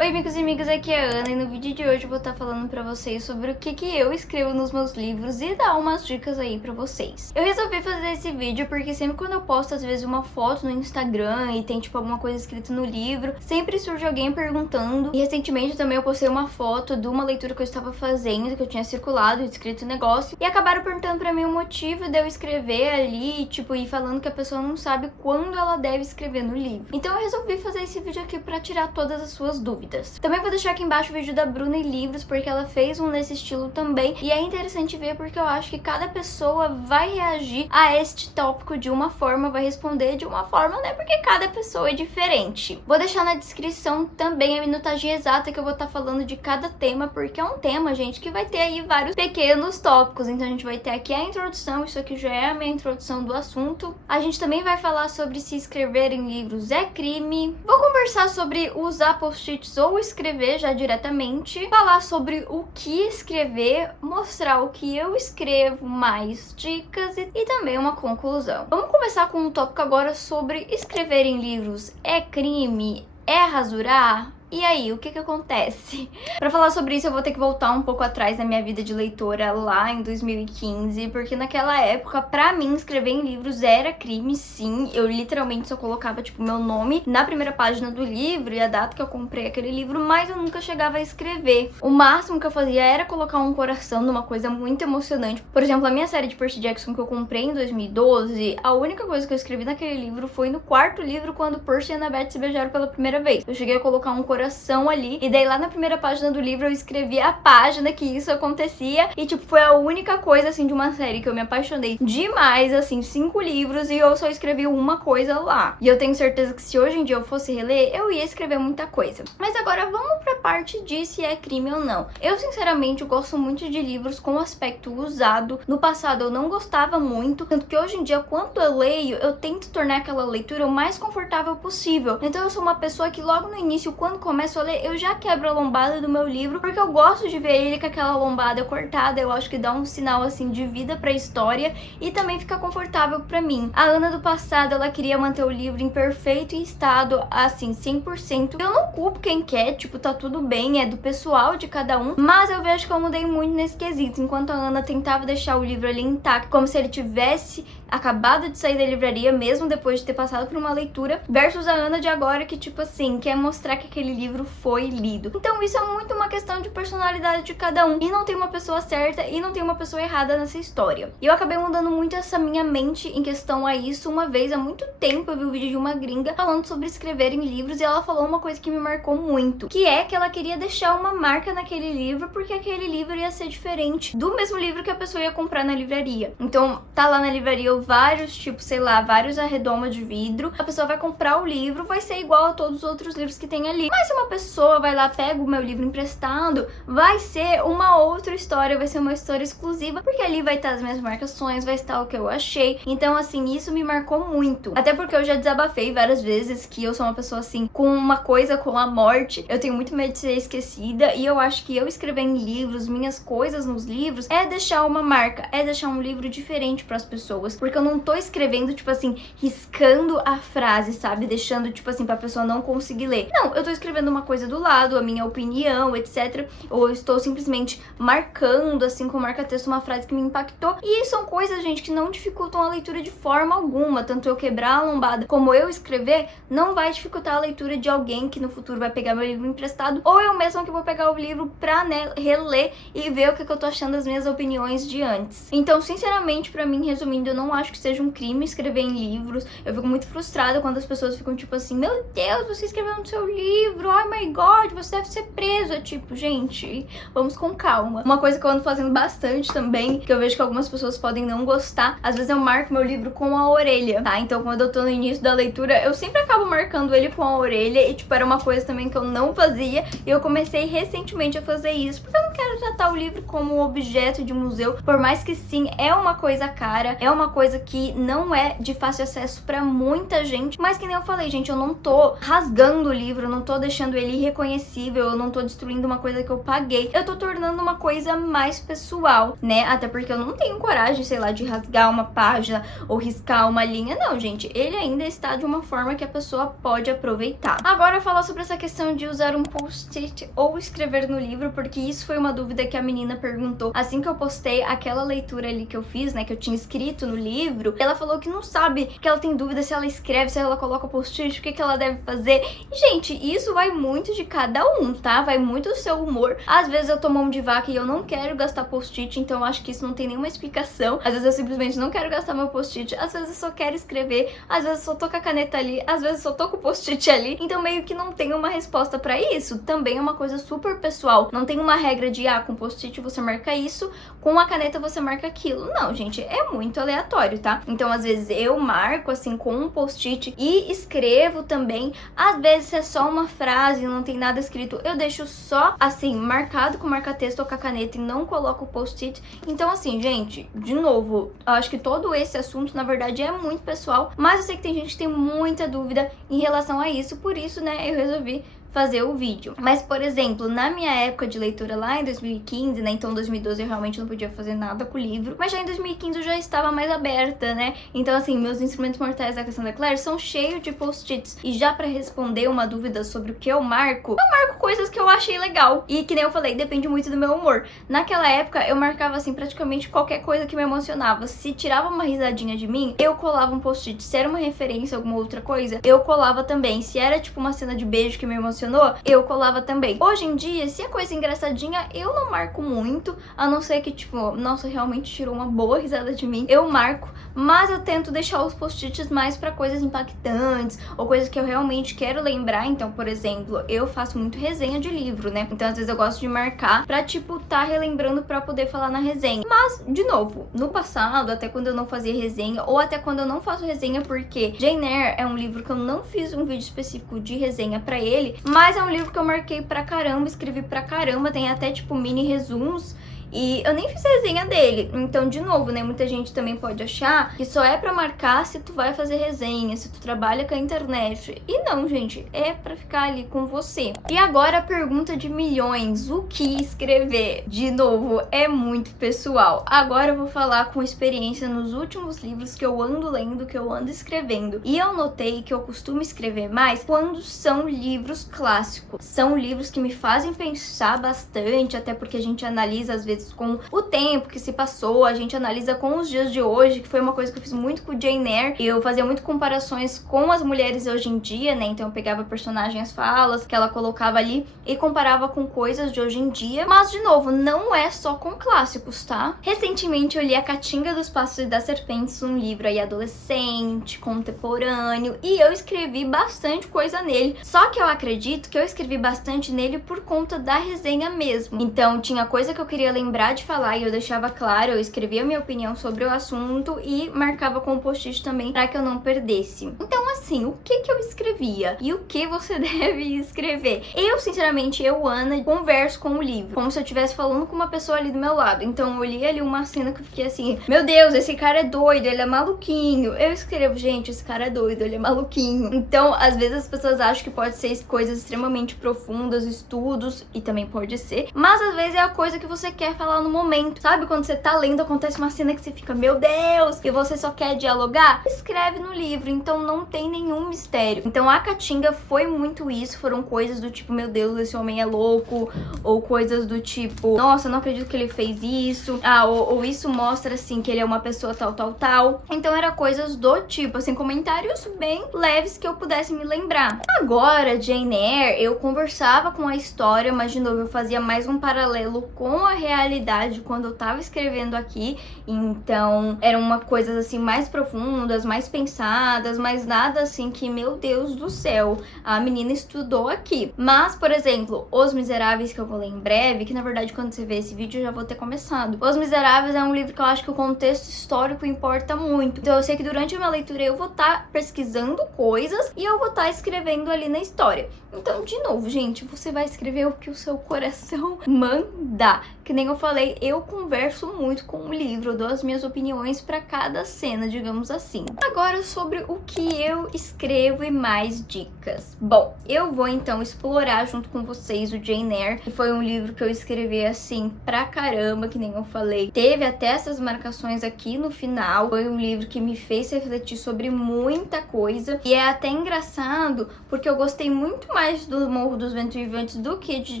Oi amigos e amigas, aqui é a Ana e no vídeo de hoje eu vou estar falando pra vocês sobre o que eu escrevo nos meus livros e dar umas dicas aí pra vocês. Eu resolvi fazer esse vídeo porque sempre quando eu posto às vezes uma foto no Instagram e tem tipo alguma coisa escrita no livro, sempre surge alguém perguntando. E recentemente também eu postei uma foto de uma leitura que eu estava fazendo, que eu tinha circulado, escrito o negócio, e acabaram perguntando pra mim o motivo de eu escrever ali, tipo, e falando que a pessoa não sabe quando ela deve escrever no livro. Então eu resolvi fazer esse vídeo aqui pra tirar todas as suas dúvidas. Também vou deixar aqui embaixo o vídeo da Bruna e livros, porque ela fez um nesse estilo também, e é interessante ver porque eu acho que cada pessoa vai reagir a este tópico de uma forma, vai responder de uma forma, né, porque cada pessoa é diferente. Vou deixar na descrição também a minutagem exata que eu vou estar falando de cada tema, porque é um tema, gente, que vai ter aí vários pequenos tópicos. Então a gente vai ter aqui a introdução, isso aqui já é a minha introdução do assunto. A gente também vai falar sobre se escrever em livros é crime. Vou conversar sobre usar post-its ou escrever já diretamente, falar sobre o que escrever, mostrar o que eu escrevo, mais dicas e também uma conclusão. Vamos começar com um tópico agora sobre escrever em livros é crime, é rasurar? E aí, o que acontece? Pra falar sobre isso, eu vou ter que voltar um pouco atrás na minha vida de leitora lá em 2015, porque naquela época, pra mim, escrever em livros era crime, sim. Eu literalmente só colocava, tipo, meu nome na primeira página do livro e a data que eu comprei aquele livro, mas eu nunca chegava a escrever. O máximo que eu fazia era colocar um coração numa coisa muito emocionante. Por exemplo, a minha série de Percy Jackson que eu comprei em 2012, a única coisa que eu escrevi naquele livro foi no quarto livro, quando Percy e Annabeth se beijaram pela primeira vez. Eu cheguei a colocar um coração ali, e daí lá na primeira página do livro eu escrevi a página que isso acontecia, e tipo, foi a única coisa assim de uma série que eu me apaixonei demais, assim, 5 livros, e eu só escrevi uma coisa lá. E eu tenho certeza que se hoje em dia eu fosse reler, eu ia escrever muita coisa. Mas agora vamos pra parte de se é crime ou não. Eu sinceramente gosto muito de livros com aspecto usado. No passado eu não gostava muito, tanto que hoje em dia quando eu leio, eu tento tornar aquela leitura o mais confortável possível. Então eu sou uma pessoa que logo no início, quando começo a ler, eu já quebro a lombada do meu livro, porque eu gosto de ver ele com aquela lombada cortada. Eu acho que dá um sinal assim de vida pra história e também fica confortável pra mim. A Ana do passado, ela queria manter o livro em perfeito estado, assim, 100%. Eu não culpo quem quer, tipo, tá tudo bem, é do pessoal de cada um, mas eu vejo que eu mudei muito nesse quesito. Enquanto a Ana tentava deixar o livro ali intacto, como se ele tivesse acabado de sair da livraria, mesmo depois de ter passado por uma leitura, versus a Ana de agora que, tipo assim, quer mostrar que aquele livro foi lido. Então isso é muito uma questão de personalidade de cada um, e não tem uma pessoa certa e não tem uma pessoa errada nessa história. E eu acabei mudando muito essa minha mente em questão a isso. Uma vez, há muito tempo, eu vi um vídeo de uma gringa falando sobre escrever em livros, e ela falou uma coisa que me marcou muito, que é que ela queria deixar uma marca naquele livro, porque aquele livro ia ser diferente do mesmo livro que a pessoa ia comprar na livraria. Então, tá lá na livraria vários, tipo, sei lá, vários arredomas de vidro, a pessoa vai comprar o livro, vai ser igual a todos os outros livros que tem ali. Mas se uma pessoa vai lá, pega o meu livro emprestado, vai ser uma outra história, vai ser uma história exclusiva, porque ali vai estar as minhas marcações, vai estar o que eu achei. Então, assim, isso me marcou muito. Até porque eu já desabafei várias vezes que eu sou uma pessoa, assim, com uma coisa com a morte. Eu tenho muito medo de ser esquecida, e eu acho que eu escrever em livros, minhas coisas nos livros, é deixar uma marca, é deixar um livro diferente pras pessoas. Porque eu não tô escrevendo, tipo assim, riscando a frase, sabe? Deixando, tipo assim, pra pessoa não conseguir ler. Não, eu tô escrevendo uma coisa do lado, a minha opinião, etc. Ou eu estou simplesmente marcando, assim, com marca-texto, uma frase que me impactou. E são coisas, gente, que não dificultam a leitura de forma alguma. Tanto eu quebrar a lombada como eu escrever, não vai dificultar a leitura de alguém que no futuro vai pegar meu livro emprestado, ou eu mesma que vou pegar o livro pra, né, reler e ver o que eu tô achando das minhas opiniões de antes. Então, sinceramente, pra mim, resumindo, eu não acho que seja um crime escrever em livros. Eu fico muito frustrada quando as pessoas ficam tipo assim, meu Deus, você escreveu no seu livro, oh my god, você deve ser preso. É tipo, gente, vamos com calma. Uma coisa que eu ando fazendo bastante também, que eu vejo que algumas pessoas podem não gostar, às vezes eu marco meu livro com a orelha, tá? Então quando eu tô no início da leitura, eu sempre acabo marcando ele com a orelha, e tipo, era uma coisa também que eu não fazia, e eu comecei recentemente a fazer isso, porque eu não quero tratar o livro como um objeto de museu, por mais que sim, é uma coisa cara, é uma coisa coisa que não é de fácil acesso pra muita gente, mas que nem eu falei, gente, eu não tô rasgando o livro, eu não tô deixando ele irreconhecível, eu não tô destruindo uma coisa que eu paguei, eu tô tornando uma coisa mais pessoal, né? Até porque eu não tenho coragem, sei lá, de rasgar uma página ou riscar uma linha, não, gente. Ele ainda está de uma forma que a pessoa pode aproveitar. Agora, falar sobre essa questão de usar um post-it ou escrever no livro, porque isso foi uma dúvida que a menina perguntou assim que eu postei aquela leitura ali que eu fiz, né, que eu tinha escrito no livro. Ela falou que não sabe, que ela tem dúvida se ela escreve, se ela coloca post-it, o que ela deve fazer. E, gente, isso vai muito de cada um, tá? Vai muito do seu humor. Às vezes eu tô mão de vaca e eu não quero gastar post-it, então eu acho que isso não tem nenhuma explicação. Às vezes eu simplesmente não quero gastar meu post-it, às vezes eu só quero escrever, às vezes eu só tô com a caneta ali, às vezes eu só tô com o post-it ali. Então meio que não tem uma resposta pra isso. Também é uma coisa super pessoal. Não tem uma regra de, com post-it você marca isso, com a caneta você marca aquilo. Não, gente, é muito aleatório, tá? Então às vezes eu marco assim com um post-it e escrevo também. Às vezes é só uma frase, não tem nada escrito, eu deixo só assim, marcado com marca-texto ou com a caneta e não coloco o post-it. Então assim, gente, de novo, eu acho que todo esse assunto, na verdade, é muito pessoal, mas eu sei que tem gente que tem muita dúvida em relação a isso, por isso, né, eu resolvi fazer o vídeo. Mas, por exemplo, na minha época de leitura lá em 2015, né, então 2012 eu realmente não podia fazer nada com o livro, mas já em 2015 eu já estava mais aberta, né, então assim, meus instrumentos mortais da Cassandra Clare são cheios de post-its, e já pra responder uma dúvida sobre o que eu marco coisas que eu achei legal, e que nem eu falei, depende muito do meu humor. Naquela época, eu marcava assim, praticamente qualquer coisa que me emocionava. Se tirava uma risadinha de mim, eu colava um post-it. Se era uma referência a alguma outra coisa, eu colava também. Se era tipo uma cena de beijo que me emocionou, eu colava também. Hoje em dia, se é coisa engraçadinha, eu não marco muito, a não ser que tipo, nossa, realmente tirou uma boa risada de mim, eu marco, mas eu tento deixar os post-its mais pra coisas impactantes, ou coisas que eu realmente quero lembrar. Então, por exemplo, eu faço muito resenha de livro, né? Então, às vezes eu gosto de marcar pra, tipo, tá relembrando pra poder falar na resenha. Mas, de novo, no passado, até quando eu não fazia resenha, ou até quando eu não faço resenha, porque Jane Eyre é um livro que eu não fiz um vídeo específico de resenha pra ele, mas é um livro que eu marquei pra caramba, escrevi pra caramba, tem até, tipo, mini resumos. E eu nem fiz resenha dele, então de novo, né, muita gente também pode achar que só é pra marcar se tu vai fazer resenha, se tu trabalha com a internet. E não, gente, é pra ficar ali com você. E agora a pergunta de milhões, o que escrever? De novo, é muito pessoal. Agora eu vou falar com experiência nos últimos livros que eu ando lendo, que eu ando escrevendo. E eu notei que eu costumo escrever mais quando são livros clássicos. São livros que me fazem pensar bastante, até porque a gente analisa às vezes com o tempo que se passou, a gente analisa com os dias de hoje, que foi uma coisa que eu fiz muito com Jane Eyre. Eu fazia muito comparações com as mulheres hoje em dia, né? Então eu pegava personagens, falas que ela colocava ali e comparava com coisas de hoje em dia. Mas, de novo, não é só com clássicos, tá? Recentemente eu li A Caatinga dos Pássaros e das Serpentes, um livro aí adolescente, contemporâneo, e eu escrevi bastante coisa nele. Só que eu acredito que eu escrevi bastante nele por conta da resenha mesmo. Então tinha coisa que eu queria lembrar de falar e eu deixava claro, eu escrevia minha opinião sobre o assunto e marcava com o post-it também para que eu não perdesse. Então assim, o que eu escrevia e o que você deve escrever? Eu, sinceramente, Ana, converso com o livro, como se eu estivesse falando com uma pessoa ali do meu lado. Então eu li ali uma cena que eu fiquei assim, meu Deus, esse cara é doido, ele é maluquinho. Eu escrevo, gente, esse cara é doido, ele é maluquinho. Então, às vezes as pessoas acham que pode ser coisas extremamente profundas, estudos, e também pode ser, mas às vezes é a coisa que você quer falar no momento. Sabe quando você tá lendo, acontece uma cena que você fica, meu Deus, e você só quer dialogar? Escreve no livro, então não tem nenhum mistério. Então a Caatinga foi muito isso, foram coisas do tipo, meu Deus, esse homem é louco, ou coisas do tipo, nossa, não acredito que ele fez isso, ou isso mostra assim que ele é uma pessoa tal. Então era coisas do tipo, assim, comentários bem leves que eu pudesse me lembrar. Agora, Jane Eyre, eu conversava com a história, mas de novo eu fazia mais um paralelo com a realidade quando eu tava escrevendo aqui, então eram uma coisas assim mais profundas, mais pensadas, mas nada assim que, meu Deus do céu, a menina estudou aqui. Mas, por exemplo, Os Miseráveis, que eu vou ler em breve, que na verdade quando você vê esse vídeo eu já vou ter começado. Os Miseráveis é um livro que eu acho que o contexto histórico importa muito, então eu sei que durante a minha leitura eu vou estar pesquisando coisas e eu vou estar escrevendo ali na história. Então, de novo, gente, você vai escrever o que o seu coração mandar. Que nem eu falei, eu converso muito com o livro, eu dou as minhas opiniões pra cada cena, digamos assim. Agora sobre o que eu escrevo e mais dicas. Bom, eu vou então explorar junto com vocês o Jane Eyre, que foi um livro que eu escrevi assim pra caramba, que nem eu falei. Teve até essas marcações aqui no final. Foi um livro que me fez refletir sobre muita coisa. E é até engraçado, porque eu gostei muito mais do Morro dos Ventos Vivantes do que de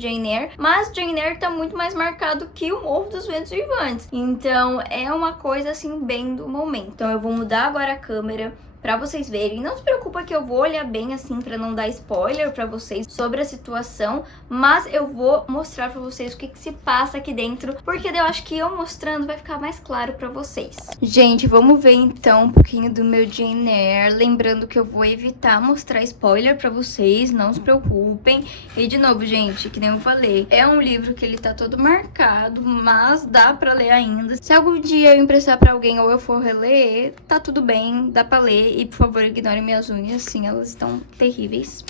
Jane Eyre, mas Jane Eyre tá muito mais marcado que o Morro dos Ventos Vivantes. Então é uma coisa assim bem do momento. Então eu vou mudar agora a câmera pra vocês verem. Não se preocupa que eu vou olhar bem assim pra não dar spoiler pra vocês sobre a situação, mas eu vou mostrar pra vocês o que se passa aqui dentro, porque eu acho que eu mostrando vai ficar mais claro pra vocês. Gente, vamos ver então um pouquinho do meu Jane Eyre, lembrando que eu vou evitar mostrar spoiler pra vocês, não se preocupem. E de novo, gente, que nem eu falei, é um livro que ele tá todo marcado, mas dá pra ler ainda. Se algum dia eu emprestar pra alguém ou eu for reler, tá tudo bem, dá pra ler. E por favor, ignorem minhas unhas, sim, elas estão terríveis.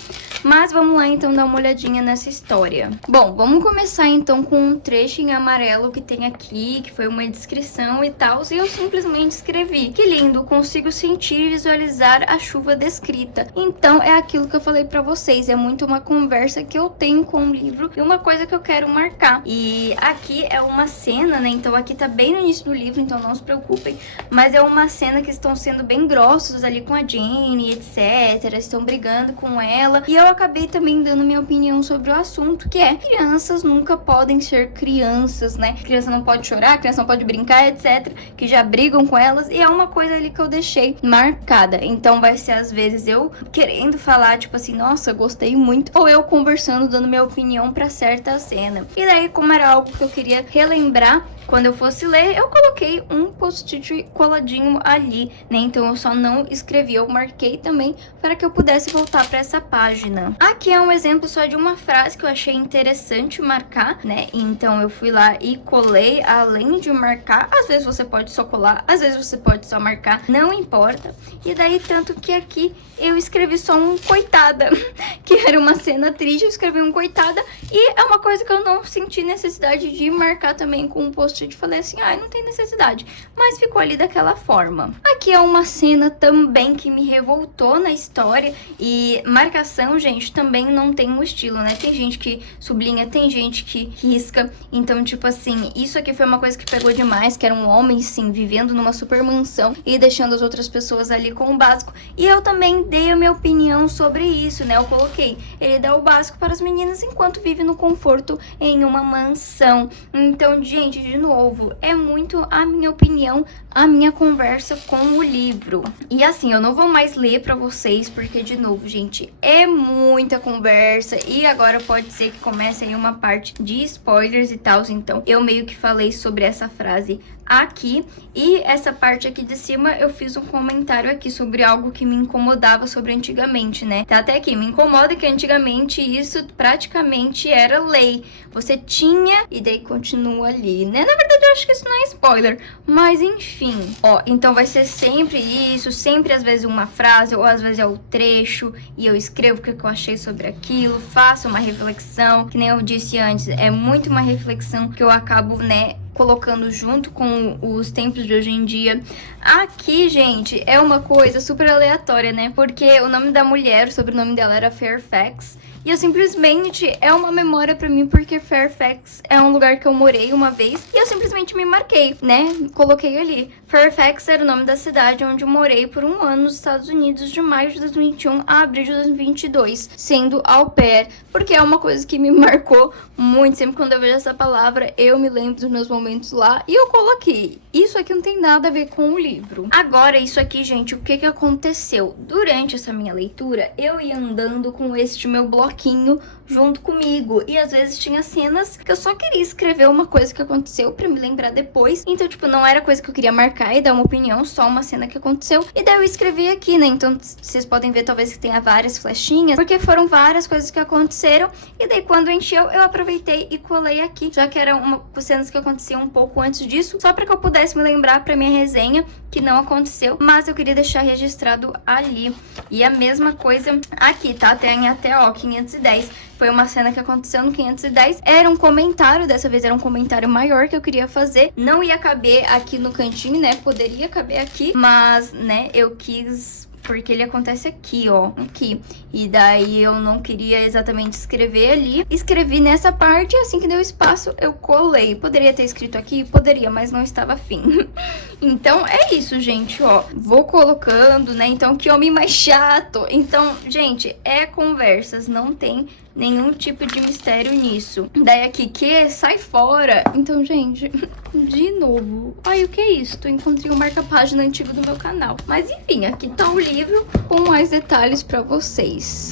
Mas vamos lá então dar uma olhadinha nessa história. Bom, vamos começar então com um trecho em amarelo que tem aqui, que foi uma descrição e tal, e eu simplesmente escrevi: que lindo, consigo sentir e visualizar a chuva descrita. Então é aquilo que eu falei pra vocês, é muito uma conversa que eu tenho com o livro e uma coisa que eu quero marcar. E aqui é uma cena, né, então aqui tá bem no início do livro, então não se preocupem, mas é uma cena que estão sendo bem grossos ali com a Jane, etc, estão brigando com ela, e eu acabei também dando minha opinião sobre o assunto, que é: crianças nunca podem ser crianças, né? Criança não pode chorar, criança não pode brincar, etc, que já brigam com elas, e é uma coisa ali que eu deixei marcada. Então vai ser às vezes eu querendo falar, tipo assim, nossa, gostei muito, ou eu conversando, dando minha opinião pra certa cena. E daí, como era algo que eu queria relembrar quando eu fosse ler, eu coloquei um post-it coladinho ali, né? Então eu só não escrevi, eu marquei também para que eu pudesse voltar para essa página. Aqui é um exemplo só de uma frase que eu achei interessante marcar, né? Então eu fui lá e colei, além de marcar. Às vezes você pode só colar, às vezes você pode só marcar, não importa. E daí, tanto que aqui eu escrevi só um coitada, que era uma cena triste, eu escrevi um coitada, e é uma coisa que eu não senti necessidade de marcar também com um post-it. Falei assim, não tem necessidade, mas ficou ali daquela forma. Aqui é uma cena também que me revoltou na história, e marcação, gente, também não tem um estilo, né? Tem gente que sublinha, tem gente que risca, então, tipo assim, isso aqui foi uma coisa que pegou demais, que era um homem, sim, vivendo numa super mansão e deixando as outras pessoas ali com o básico, e eu também dei a minha opinião sobre isso, né? Eu coloquei, ele dá o básico para as meninas enquanto vive no conforto em uma mansão. Então, gente, de novo, é muito a minha opinião, a minha conversa com o livro. E assim, eu não vou mais ler pra vocês, porque, de novo, gente, é muita conversa, e agora pode ser que comece aí uma parte de spoilers e tal, então eu meio que falei sobre essa frase aqui, e essa parte aqui de cima eu fiz um comentário aqui sobre algo que me incomodava sobre antigamente, né? Tá até aqui, me incomoda que antigamente isso praticamente era lei. Você tinha, e daí continua ali, né? Na verdade eu acho que isso não é spoiler, mas enfim. Ó, então vai ser sempre isso, sempre às vezes uma frase, ou às vezes é o trecho, e eu escrevo o que eu achei sobre aquilo, faço uma reflexão, que nem eu disse antes, é muito uma reflexão que eu acabo, né, colocando junto com os tempos de hoje em dia. Aqui, gente, é uma coisa super aleatória, né? Porque o nome da mulher, o sobrenome dela era Fairfax. E eu simplesmente, é uma memória pra mim, porque Fairfax é um lugar que eu morei uma vez, e eu simplesmente me marquei, né? Coloquei ali. Fairfax era o nome da cidade onde eu morei por um ano nos Estados Unidos, de maio de 2021 a abril de 2022, sendo au pair, porque é uma coisa que me marcou muito. Sempre quando eu vejo essa palavra, eu me lembro dos meus momentos lá, e eu coloquei. Isso aqui não tem nada a ver com o livro. Agora, isso aqui, gente, o que aconteceu? Durante essa minha leitura, eu ia andando com este meu bloquinho junto comigo, e às vezes tinha cenas que eu só queria escrever uma coisa que aconteceu pra me lembrar depois. Então, tipo, não era coisa que eu queria marcar e dar uma opinião, só uma cena que aconteceu, e daí eu escrevi aqui, né? Então vocês podem ver talvez que tenha várias flechinhas, porque foram várias coisas que aconteceram, e daí quando encheu eu aproveitei e colei aqui, já que eram cenas que aconteciam um pouco antes disso, só pra que eu pudesse me lembrar pra minha resenha, que não aconteceu, mas eu queria deixar registrado ali. E a mesma coisa aqui, tá? Tem até, ó, 500 510. Foi uma cena que aconteceu no 510. Era um comentário, dessa vez era um comentário maior que eu queria fazer. Não ia caber aqui no cantinho, né? Poderia caber aqui, mas, né, eu quis... porque ele acontece aqui, ó, aqui. E daí eu não queria exatamente escrever ali. Escrevi nessa parte e assim que deu espaço, eu colei. Poderia ter escrito aqui? Poderia, mas não estava afim. Então é isso, gente, ó. Vou colocando, né? Então, que homem mais chato. Então, gente, é conversas, não tem nenhum tipo de mistério nisso. Daí aqui, que sai fora. Então, gente, de novo. Ai, o que é isso? Encontrei um marca-página antigo do meu canal. Mas enfim, aqui tá o livro com mais detalhes pra vocês.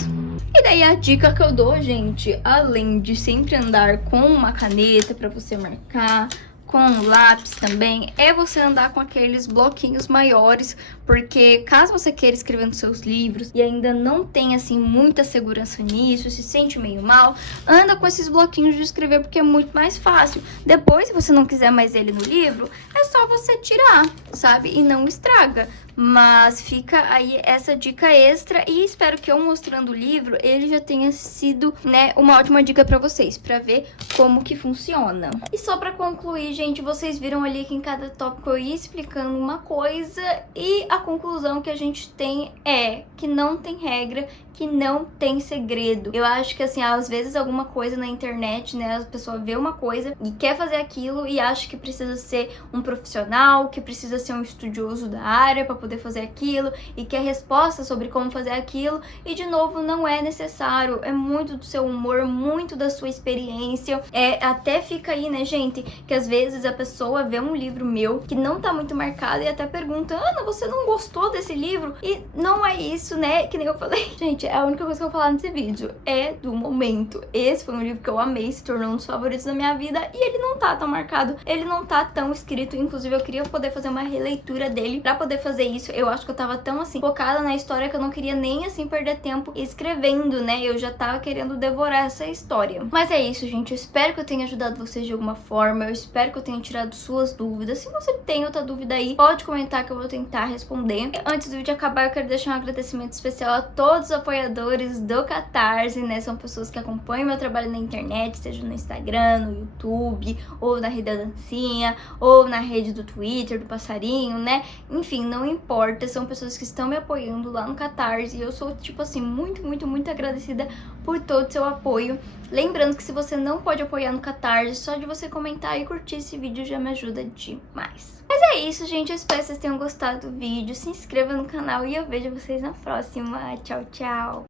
E daí a dica que eu dou, gente, além de sempre andar com uma caneta pra você marcar, com lápis também, é você andar com aqueles bloquinhos maiores, porque caso você queira escrever nos seus livros e ainda não tenha, assim, muita segurança nisso, se sente meio mal, anda com esses bloquinhos de escrever, porque é muito mais fácil. Depois, se você não quiser mais ele no livro, é só você tirar, sabe? E não estraga. Mas fica aí essa dica extra e espero que eu mostrando o livro, ele já tenha sido, né, uma ótima dica pra vocês, pra ver como que funciona. E só pra concluir, gente, vocês viram ali que em cada tópico eu ia explicando uma coisa e a conclusão que a gente tem é que não tem regra, que não tem segredo. Eu acho que, assim, às vezes alguma coisa na internet, né, a pessoa vê uma coisa e quer fazer aquilo e acha que precisa ser um profissional, que precisa ser um estudioso da área pra poder fazer aquilo e quer resposta sobre como fazer aquilo e, de novo, não é necessário. É muito do seu humor, muito da sua experiência. Até fica aí, né, gente, que às vezes a pessoa vê um livro meu que não tá muito marcado e até pergunta: Ana, você não gostou desse livro? E não é isso, né, que nem eu falei. Gente, a única coisa que eu vou falar nesse vídeo é do momento. Esse foi um livro que eu amei, se tornou um dos favoritos da minha vida e ele não tá tão marcado, ele não tá tão escrito. Inclusive, eu queria poder fazer uma releitura dele. Pra poder fazer isso, eu acho que eu tava tão, assim, focada na história que eu não queria nem, assim, perder tempo escrevendo, né? Eu já tava querendo devorar essa história. Mas é isso, gente. Eu espero que eu tenha ajudado vocês de alguma forma. Eu espero que eu tenha tirado suas dúvidas. Se você tem outra dúvida aí, pode comentar que eu vou tentar responder. Antes do vídeo acabar, eu quero deixar um agradecimento especial a todos os apoiadores do Catarse, né? São pessoas que acompanham meu trabalho na internet, seja no Instagram, no YouTube, ou na rede da Dancinha, ou na rede do Twitter, do Passarinho, né? Enfim, não importa, são pessoas que estão me apoiando lá no Catarse e eu sou, tipo assim, muito, muito, muito agradecida por todo o seu apoio. Lembrando que se você não pode apoiar no Catarse, só de você comentar e curtir esse vídeo já me ajuda demais. Mas é isso, gente. Eu espero que vocês tenham gostado do vídeo. Se inscreva no canal e eu vejo vocês na próxima. Tchau, tchau!